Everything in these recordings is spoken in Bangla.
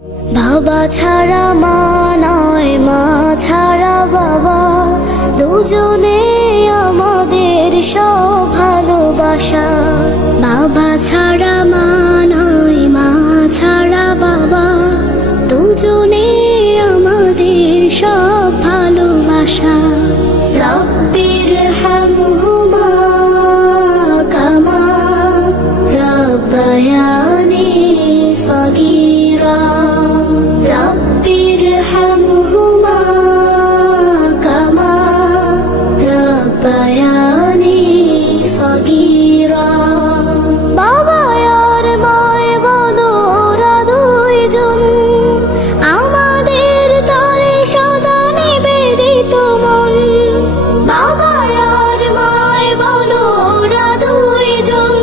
বাবা ছাড়া মা নয়, মা ছাড়া বাবা, দুজনে আমাদের সব ভালোবাসা। বাবা ছাড়া মা নয়, মা ছাড়া বাবা, দুজনে আমাদের সব ভালোবাসা। রব্বির হামহুমা কামা রব্বায়ানি সগীরা। রব্বির হামহুমা কামা রব্বায়ানি সগীরা। বাবা আর মায় বলো ওরা দুইজন, আমাদের তরে সদা নিবেদিত মন। বাবা আর মায় বলো ওরা দুইজন,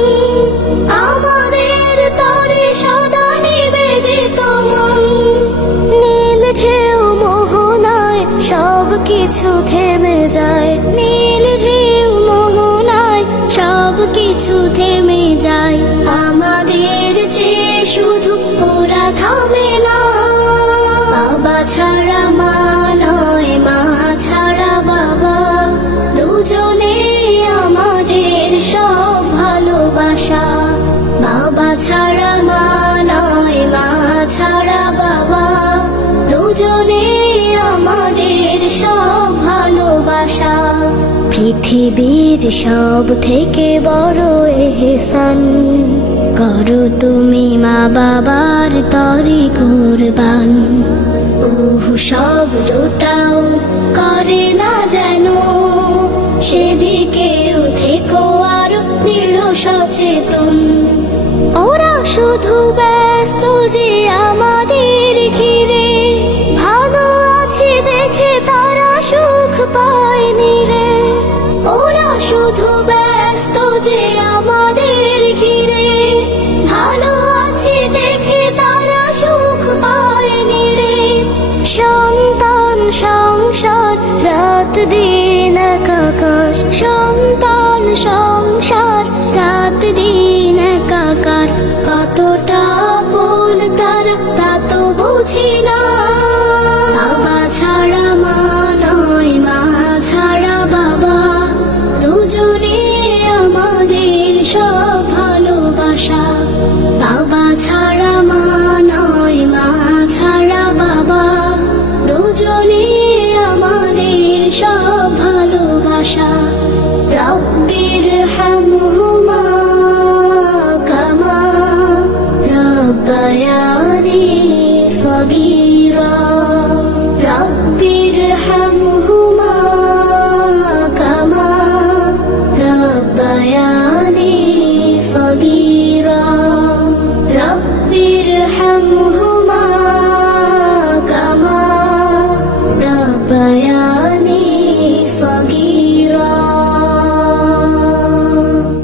আমাদের তরে সদা নিবেদিত মন। নীল ঢেউ মোহনায় সব কিছু থেমে যায়, নীল ঢেউ মোহনায় সব কিছু থেমে যায়। আমাদের যে শুধু ওরা থামে না। বাবা ছাড়া মা নয়, মা ছাড়া বাবা, দুজনে আমাদের সব ভালোবাসা। বাবা ছাড়া মা নয়, মা ছাড়া বাবা, দুজনে আমাদের সব ভালোবাসা। পৃথিবীর সব থেকে বড় এহসান করো তুমি মা বাবার তরে কুরবান। সব লুটাও করে না যেন, সেদিকেও থেকো আর দৃঢ় সচেতন। ওরা শুধু ব্যস্ত যে আমাদের ঘিরে, ভালো আছি দেখে তারা সুখ পায়নি রে। ওরা শুধু ব্যস্ত যে আমাদের ঘিরে, ভালো আছি দেখে তারা সুখ পায়নি রে। সন্তান সংসার রাত দিন একাকার, সন্তান সংসার রাত দিন একাকার। কতটা আপন তারা তা তো বুঝি না। বাবা ছাড়া মা নয়, মা ছাড়া বাবা, দুজনে আমাদের সব ভালোবাসা। বাবা ছাড়া মা নয়, মা ছাড়া বাবা, দুজনে আমাদের সব ভালোবাসা। রব্বির হামহুমা কামা রব্বায়ানি সগীরা।